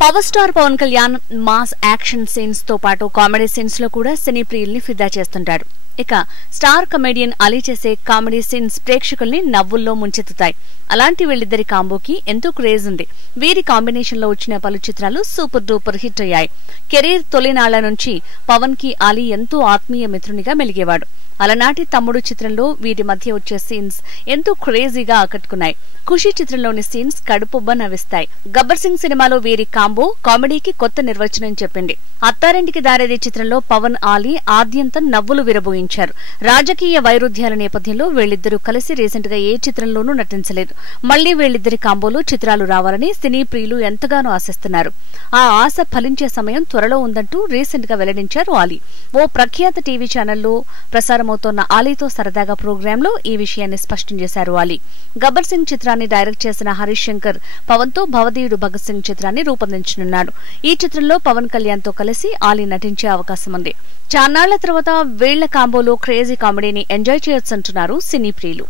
Power star Pawan Kalyan mass action scenes తో పాటు comedy scenes లో కూడా సినీ ప్రియుల్ని ఫిదా చేస్తుంటాడు. ఇక స్టార్ కమెడియన్ అలీ చేసే కామెడీ సీన్స్ ప్రేక్షకుల్ని నవ్వుల్లో ముంచెత్తుతాయి. అలాంటి వీళ్ళిద్దరి కాంబోకి ఎంతో క్రేజ్ ఉంది. వీరి కాంబినేషన్ లో వచ్చిన పలు చిత్రాలు సూపర్ డూపర్ హిట్ అయ్యాయి. కెరీర్ తొలినాళ్ల నుంచి పవన్ కి అలీ ఎంతో ఆత్మీయ మిత్రునిగా మెలిగేవాడు. అలనాటి తమ్ముడు చిత్రంలో వీరి మధ్య వచ్చే సీన్స్ ఎంతో క్రేజీగా ఆకట్టుకున్నాయి. ఖుషీ చిత్రంలోని సీన్స్ కడుపుబ్బ నవ్విస్తాయి. గబ్బర్ సింగ్ సినిమాలో వీరి కాంబో కామెడీకి కొత్త నిర్వచనం చెప్పింది. అత్తారింటికి దారేది చిత్రంలో పవన్ అలీ ఆద్యంతం నవ్వులు విరబోయించారు. రాజకీయ వైరుధ్యాల నేపథ్యంలో వీళ్ళిద్దరూ కలిసి రీసెంట్ గా ఏ చిత్రంలోనూ నటించలేదు. మళ్లీ వీళ్ళిద్దరి కాంబోలో చిత్రాలు రావాలని సినీ ప్రియులు ఎంతగానో ఆశిస్తున్నారు. ఆ ఆశ ఫలించే సమయం త్వరలో ఉందంటూ రీసెంట్ గా వెల్లడించారు అలీ. ఓ ప్రఖ్యాత టీవీ ఛానల్లో ప్రసారమవుతోన్న అలీతో సరదాగా ప్రోగ్రామ్ లో ఈ విషయాన్ని స్పష్టం చేశారు అలీ. గబ్బర్ సింగ్ చిత్రాన్ని డైరెక్ట్ చేసిన హరీష్ శంకర్ పవన్ తో భవదీయుడు భగత్ సింగ్ చిత్రాన్ని రూపొందించనున్నాడు. ఈ చిత్రంలో పవన్ కళ్యాణ్ తో కలిసి అలీ నటించే అవకాశం ఉంది. చాన్నాళ్ల తర్వాత వీళ్ల కాంబోలో క్రేజీ కామెడీని ఎంజాయ్ చేయొచ్చంటున్నారు సినీ ప్రియులు.